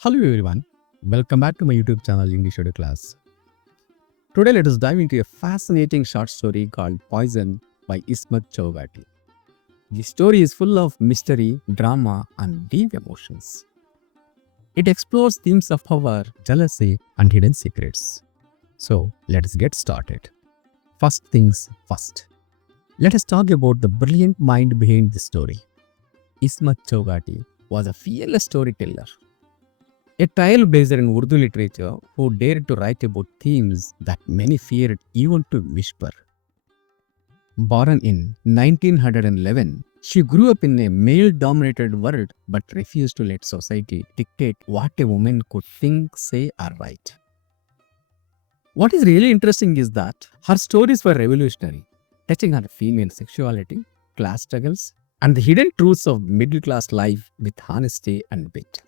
Hello everyone, welcome back to my YouTube channel English Edu Claz. Today let us dive into a fascinating short story called Poison by Ismat Chughtai. The story is full of mystery, drama and deep emotions. It explores themes of power, jealousy and hidden secrets. So let us get started. First things first. Let us talk about the brilliant mind behind the story. Ismat Chughtai was a fearless storyteller, a trailblazer in Urdu literature who dared to write about themes that many feared even to whisper. Born in 1911, she grew up in a male-dominated world but refused to let society dictate what a woman could think, say or write. What is really interesting is that her stories were revolutionary, touching on female sexuality, class struggles, and the hidden truths of middle-class life with honesty and wit.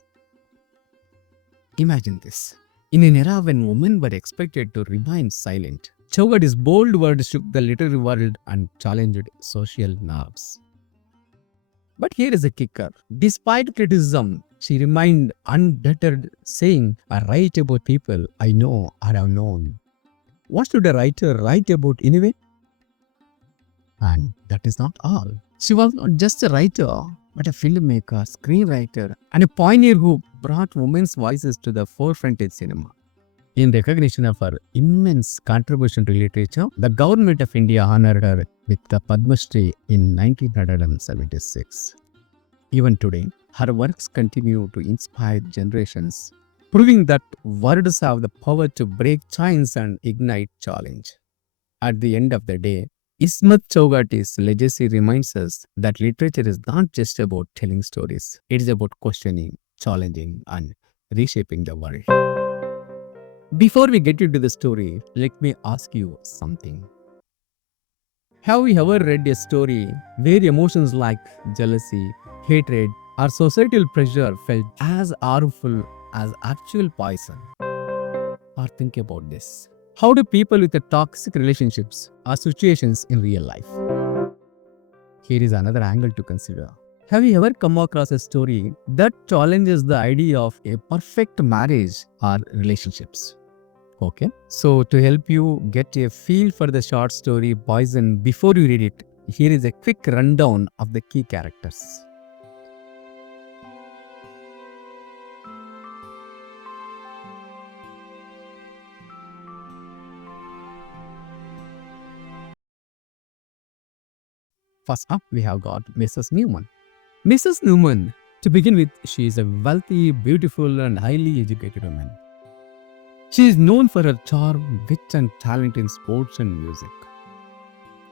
Imagine this. In an era when women were expected to remain silent, Chughta's bold words shook the literary world and challenged social norms. But here is a kicker. Despite criticism, she remained undeterred, saying, "I write about people I know or have known. What should a writer write about anyway?" And that is not all. She was not just a writer, but a filmmaker, screenwriter, and a pioneer who brought women's voices to the forefront in cinema. In recognition of her immense contribution to literature, the government of India honored her with the Padma Shri in 1976. Even today, her works continue to inspire generations, proving that words have the power to break chains and ignite challenge. At the end of the day, Ismat Chughtai's legacy reminds us that literature is not just about telling stories. It is about questioning, challenging, and reshaping the world. Before we get into the story, let me ask you something. Have you ever read a story where emotions like jealousy, hatred, or societal pressure felt as harmful as actual poison? Or think about this. How do people with the toxic relationships or situations in real life? Here is another angle to consider. Have you ever come across a story that challenges the idea of a perfect marriage or relationships? Okay, so to help you get a feel for the short story Poison before you read it, here is a quick rundown of the key characters. First up, we have got Mrs. Newman. Mrs. Newman, to begin with, she is a wealthy, beautiful, and highly educated woman. She is known for her charm, wit, and talent in sports and music.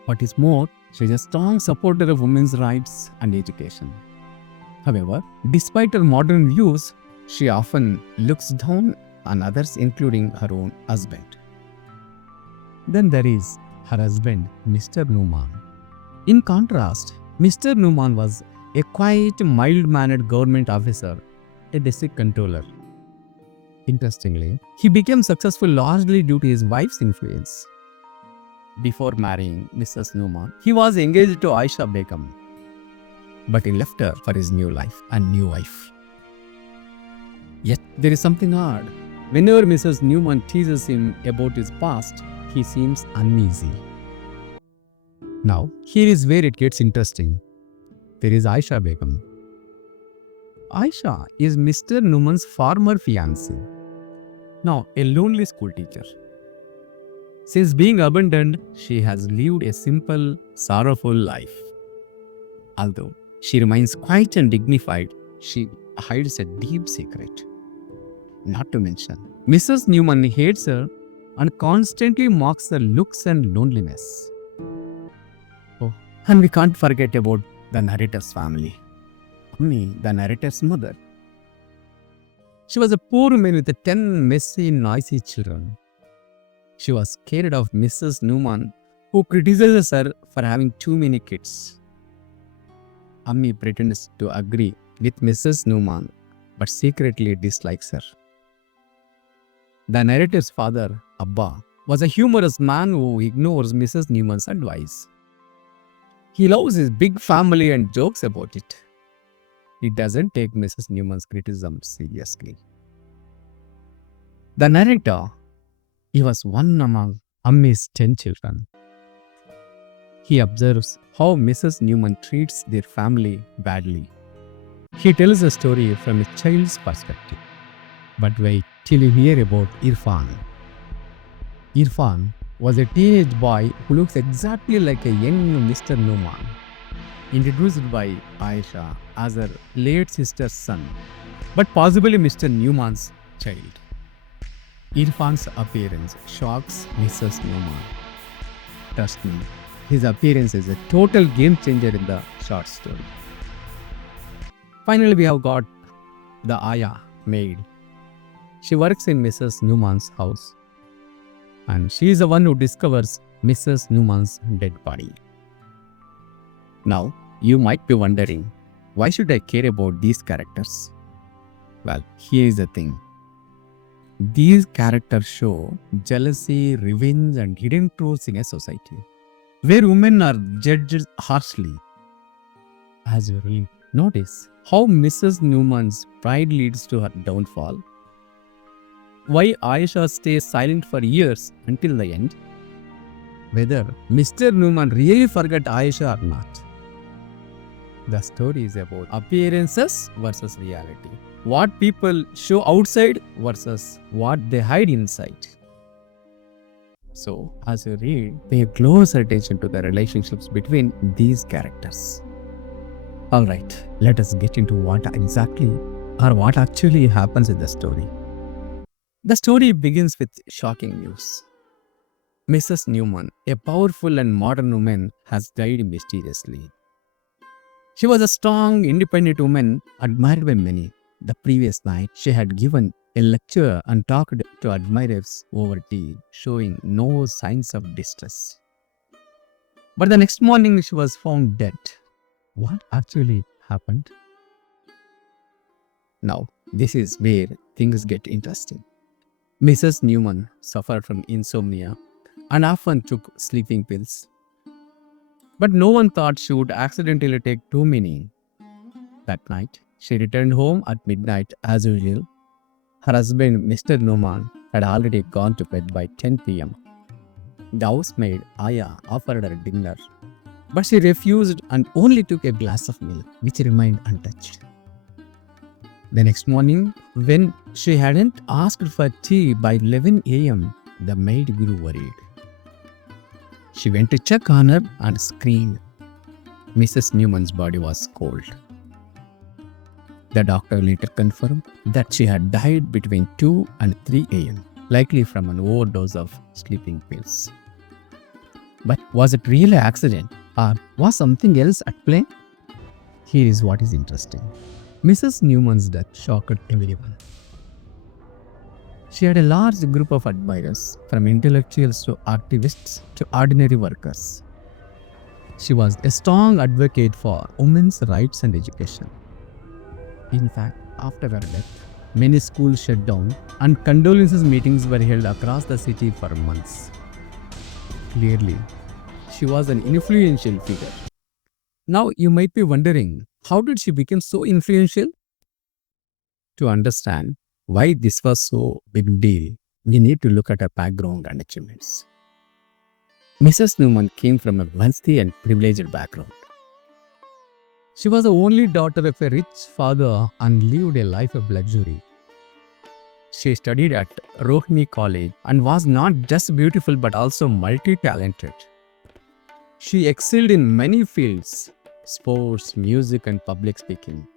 What is more, she is a strong supporter of women's rights and education. However, despite her modern views, she often looks down on others, including her own husband. Then there is her husband, Mr. Newman. In contrast, Mr. Newman was a quiet, mild-mannered government officer, a district controller. Interestingly, he became successful largely due to his wife's influence. Before marrying Mrs. Newman, he was engaged to Aisha Begum, but he left her for his new life and new wife. Yet there is something odd. Whenever Mrs. Newman teases him about his past, he seems uneasy. Now, here is where it gets interesting. There is Aisha Begum. Aisha is Mr. Newman's former fiancée, now a lonely school teacher. Since being abandoned, she has lived a simple, sorrowful life. Although she remains quiet and dignified, she hides a deep secret. Not to mention, Mrs. Newman hates her and constantly mocks her looks and loneliness. Oh, and we can't forget about the narrator's family. Ammi, the narrator's mother. She was a poor woman with 10 messy, noisy children. She was scared of Mrs. Newman, who criticizes her for having too many kids. Ammi pretends to agree with Mrs. Newman, but secretly dislikes her. The narrator's father, Abba, was a humorous man who ignores Mrs. Newman's advice. He loves his big family and jokes about it. He doesn't take Mrs. Newman's criticism seriously. The narrator, he was one among Ammi's 10 children. He observes how Mrs. Newman treats their family badly. He tells a story from a child's perspective. But wait till you hear about Irfan. Irfan was a teenage boy who looks exactly like a young Mr. Newman, introduced by Aisha as her late sister's son, but possibly Mr. Newman's child. Irfan's appearance shocks Mrs. Newman. Trust me, his appearance is a total game changer in the short story. Finally, we have got the Aya maid. She works in Mrs. Newman's house, and she is the one who discovers Mrs. Newman's dead body. Now, you might be wondering, why should I care about these characters? Well, here is the thing. These characters show jealousy, revenge, and hidden truths in a society where women are judged harshly. As you read, notice how Mrs. Newman's pride leads to her downfall, why Aisha stays silent for years until the end, whether Mr. Newman really forgot Aisha or not. The story is about appearances versus reality. What people show outside versus what they hide inside. So, as you read, pay close attention to the relationships between these characters. Alright, let us get into what actually happens in the story. The story begins with shocking news. Mrs. Newman, a powerful and modern woman, has died mysteriously. She was a strong, independent woman admired by many. The previous night, she had given a lecture and talked to admirers over tea, showing no signs of distress. But the next morning, she was found dead. What actually happened? Now, this is where things get interesting. Mrs. Newman suffered from insomnia and often took sleeping pills. But no one thought she would accidentally take too many. That night, she returned home at midnight as usual. Her husband, Mr. Newman, had already gone to bed by 10 p.m. The housemaid, Aya, offered her dinner, but she refused and only took a glass of milk, which remained untouched. The next morning, when she hadn't asked for tea by 11 a.m., the maid grew worried. She went to check on her and screamed. Mrs. Newman's body was cold. The doctor later confirmed that she had died between 2 and 3 a.m., likely from an overdose of sleeping pills. But was it really an accident, or was something else at play? Here is what is interesting. Mrs. Newman's death shocked everyone. She had a large group of admirers, from intellectuals to activists to ordinary workers. She was a strong advocate for women's rights and education. In fact, after her death, many schools shut down and condolences meetings were held across the city for months. Clearly, she was an influential figure. Now you might be wondering, how did she become so influential? To understand why this was so big deal, we need to look at her background and achievements. Mrs. Newman came from a wealthy and privileged background. She was the only daughter of a rich father and lived a life of luxury. She studied at Rohini College and was not just beautiful but also multi-talented. She excelled in many fields: sports, music, and public speaking.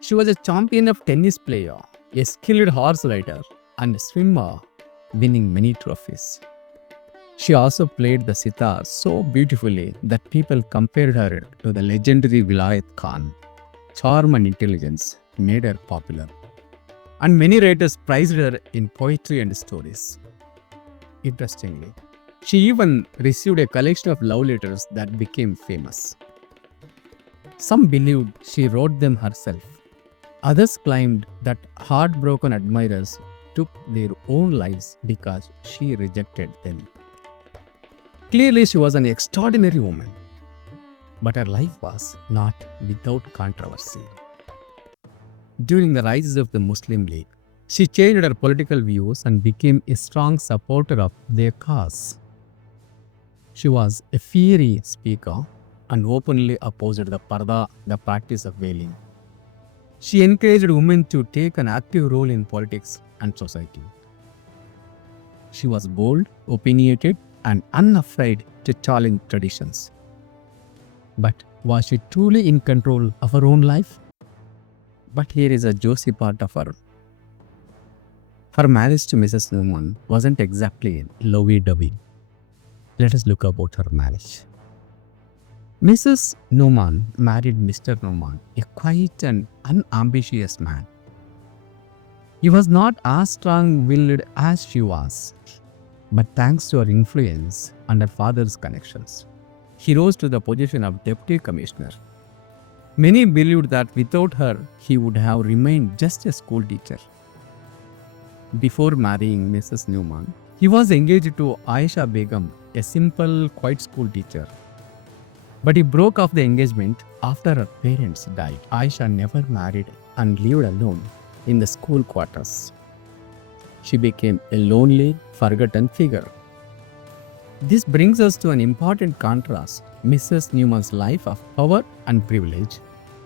She was a champion of tennis player, a skilled horse rider, and a swimmer, winning many trophies. She also played the sitar so beautifully that people compared her to the legendary Vilayat Khan. Charm and intelligence made her popular, and many writers praised her in poetry and stories. Interestingly, she even received a collection of love letters that became famous. Some believed she wrote them herself. Others claimed that heartbroken admirers took their own lives because she rejected them. Clearly, she was an extraordinary woman, but her life was not without controversy. During the rise of the Muslim League, She changed her political views and became a strong supporter of their cause. She was a fiery speaker and openly opposed the parda, the practice of veiling. She encouraged women to take an active role in politics and society. She was bold, opinionated, and unafraid to challenge traditions. But was she truly in control of her own life? But here is a juicy part of her. Her marriage to Mrs. Newman wasn't exactly lovey-dovey. Let us look about her marriage. Mrs. Newman married Mr. Newman, a quiet and unambitious man. He was not as strong-willed as she was, but thanks to her influence and her father's connections, he rose to the position of deputy commissioner. Many believed that without her, he would have remained just a school teacher. Before marrying Mrs. Newman, he was engaged to Aisha Begum, a simple, quiet school teacher. But he broke off the engagement after her parents died. Aisha never married and lived alone in the school quarters. She became a lonely, forgotten figure. This brings us to an important contrast: Mrs. Newman's life of power and privilege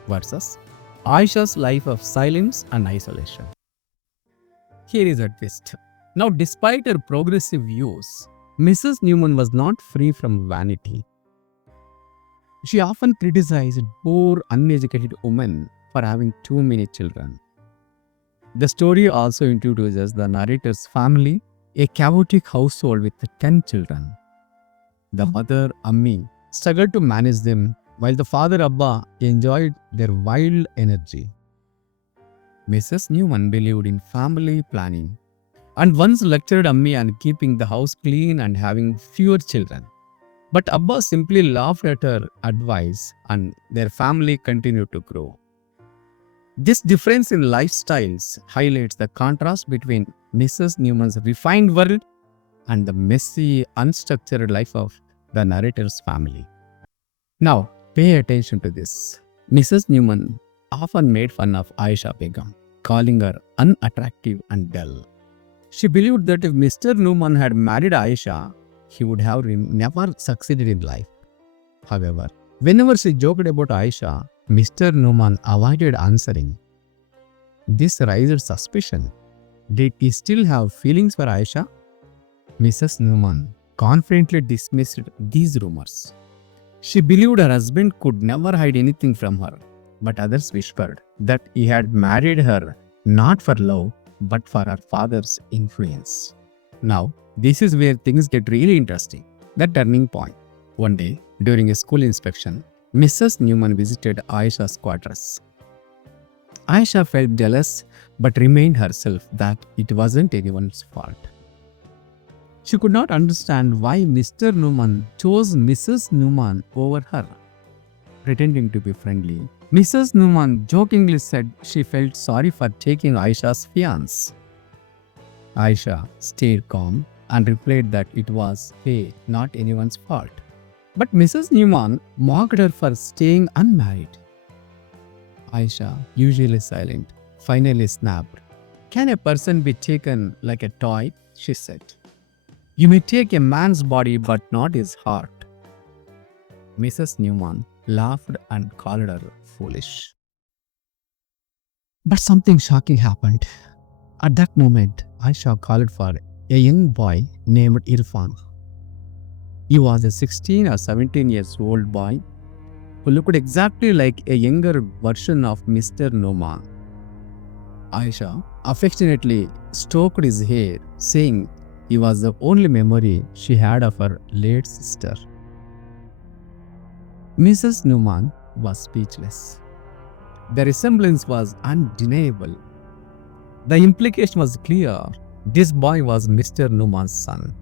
versus Aisha's life of silence and isolation. Here is a twist. Now, despite her progressive views, Mrs. Newman was not free from vanity. She often criticized poor, uneducated women for having too many children. The story also introduces the narrator's family, a chaotic household with 10 children. The mother, Ammi, struggled to manage them, while the father, Abba, enjoyed their wild energy. Mrs. Newman believed in family planning and once lectured Ammi on keeping the house clean and having fewer children. But Abba simply laughed at her advice and their family continued to grow. This difference in lifestyles highlights the contrast between Mrs. Newman's refined world and the messy, unstructured life of the narrator's family. Now, pay attention to this. Mrs. Newman often made fun of Aisha Begum, calling her unattractive and dull. She believed that if Mr. Newman had married Aisha, he would have never succeeded in life. However, whenever she joked about Aisha, Mr. Newman avoided answering. This raised suspicion. Did he still have feelings for Aisha? Mrs. Newman confidently dismissed these rumors. She believed her husband could never hide anything from her, but others whispered that he had married her not for love, but for her father's influence. Now, this is where things get really interesting. The turning point. One day, during a school inspection, Mrs. Newman visited Aisha's quarters. Aisha felt jealous but remained herself that it wasn't anyone's fault. She could not understand why Mr. Newman chose Mrs. Newman over her. Pretending to be friendly, Mrs. Newman jokingly said she felt sorry for taking Aisha's fiancé. Aisha stayed calm and replied that it was fate, not anyone's fault. But Mrs. Newman mocked her for staying unmarried. Aisha, usually silent, finally snapped. "Can a person be taken like a toy?" she said. "You may take a man's body but not his heart." Mrs. Newman laughed and called her foolish. But something shocking happened. At that moment, Aisha called for a young boy named Irfan. He was a 16 or 17 years old boy who looked exactly like a younger version of Mr. Newman. Aisha affectionately stroked his hair, saying he was the only memory she had of her late sister. Mrs. Newman was speechless. The resemblance was undeniable. The implication was clear. This boy was Mr. Newman's son.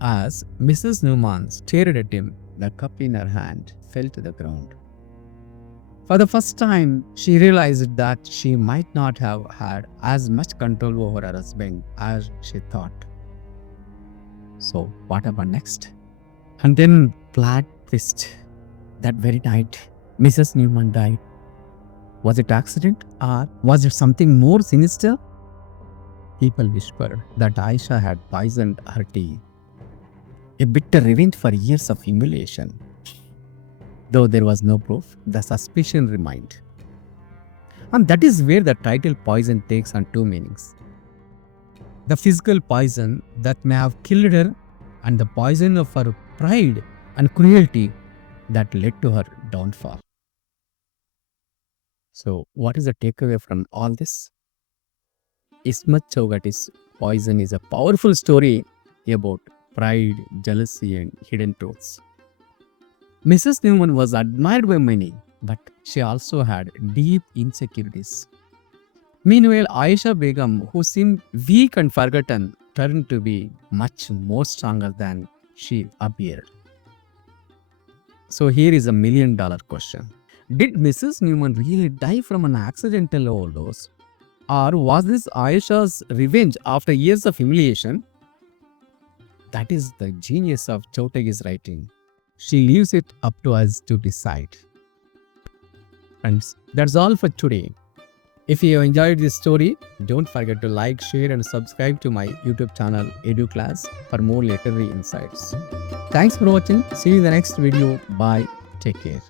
As Mrs. Newman stared at him, the cup in her hand fell to the ground. For the first time, she realized that she might not have had as much control over her husband as she thought. So, what happened next? And then, plot twist. That very night, Mrs. Newman died. Was it accident or was it something more sinister? People whispered that Aisha had poisoned her tea, a bitter revenge for years of humiliation. Though there was no proof, the suspicion remained. And that is where the title poison takes on two meanings. The physical poison that may have killed her, and the poison of her pride and cruelty that led to her downfall. So, what is the takeaway from all this? Ismat Chughtai's Poison is a powerful story about pride, jealousy, and hidden truths. Mrs. Newman was admired by many, but she also had deep insecurities. Meanwhile, Aisha Begum, who seemed weak and forgotten, turned to be much more stronger than she appeared. So here is $1,000,000 question. Did Mrs. Newman really die from an accidental overdose? Or was this Aisha's revenge after years of humiliation? That is the genius of Chughtai's writing. She leaves it up to us to decide. Friends, that's all for today. If you enjoyed this story, don't forget to like, share and subscribe to my YouTube channel Edu Claz for more literary insights. Thanks for watching. See you in the next video. Bye. Take care.